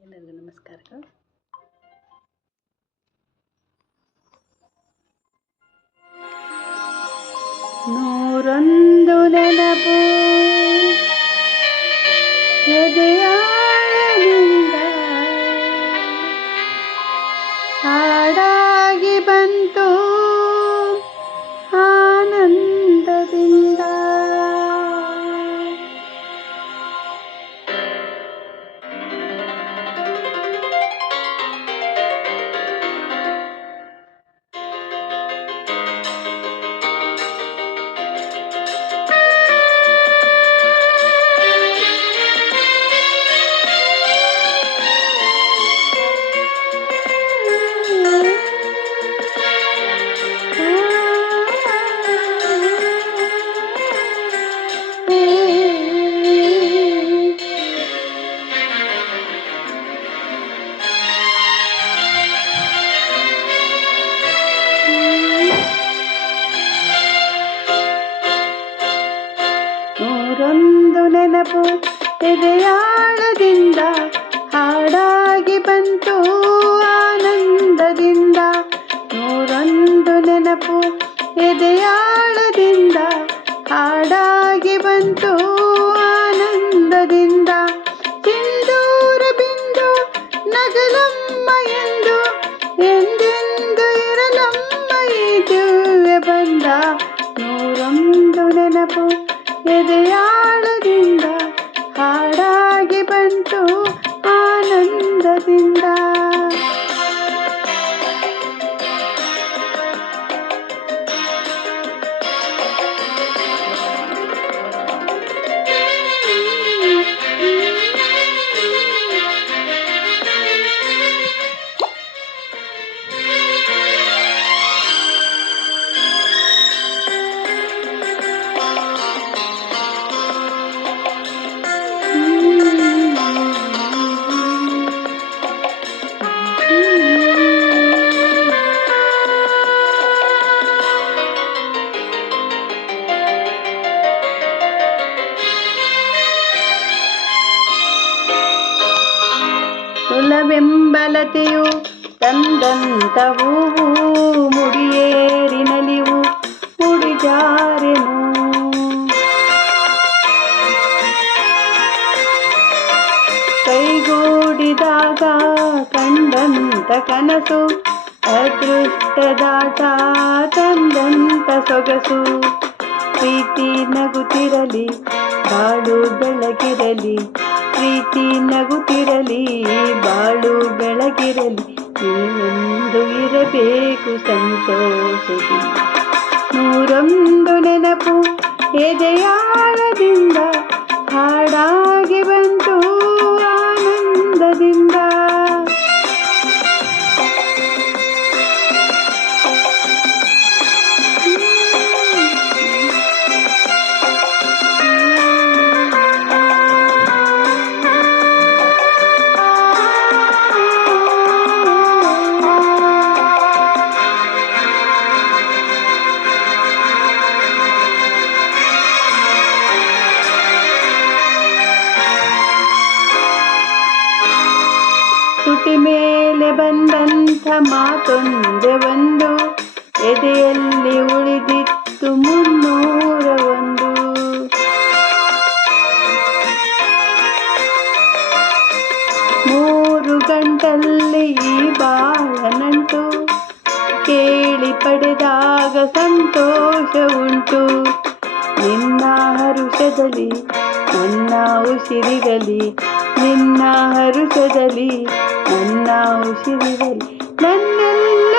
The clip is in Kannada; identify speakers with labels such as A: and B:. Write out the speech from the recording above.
A: ಎಲ್ಲರಿಗೂ ನಮಸ್ಕಾರಗಳು. ನೂರೊಂದು ada ಸುಲಭೆಂಬಲತೆಯು ತಂದಂತ ಹೂವು ಮುಡಿಯೇರಿನಲಿವು ಮುಡಿಜಾರೆನು. ಕೈಗೂಡಿದಾಗ ಕಂಡಂತ ಕನಸು ಅದೃಷ್ಟದಾಟ ತಂದಂತ ಸೊಗಸು. ಪ್ರೀತಿ ನಗುತ್ತಿರಲಿ, ಬಾಳು ಬೆಳಗಿರಲಿ ಪ್ರೀತಿ ನಗುತ್ತಿರಲಿ ಬಾಳು ಬೆಳಗಿರಲಿ ನೀನೆಂದು ಇರಬೇಕು ಸಂತೋಷದಿ ನೂರೊಂದು ನೆನಪು ಎದೆಯಾಳದಿಂದ ತುಟಿ ಮೇಲೆ ಬಂದಂಥ ಮಾತೊಂದೆ ಒಂದು, ಎದೆಯಲ್ಲಿ ಉಳಿದಿತ್ತು ಮುನ್ನೂರ ಒಂದು ಮೂರು ಗಂಟಲ್ಲಿ ಈ ಬಾಳನಂಟು ಕೇಳಿ ಪಡೆದಾಗ ಸಂತೋಷ ಉಂಟು. ನಿನ್ನ ಹರುಷದಲ್ಲಿ, ನನ್ನ ಉಸಿರಿರಲಿ ನಿನ್ನ ಹರುಷದಲ್ಲಿ ನನ್ನ ಉಸಿರಿರಲಿ ನನ್ನೆಲ್ಲ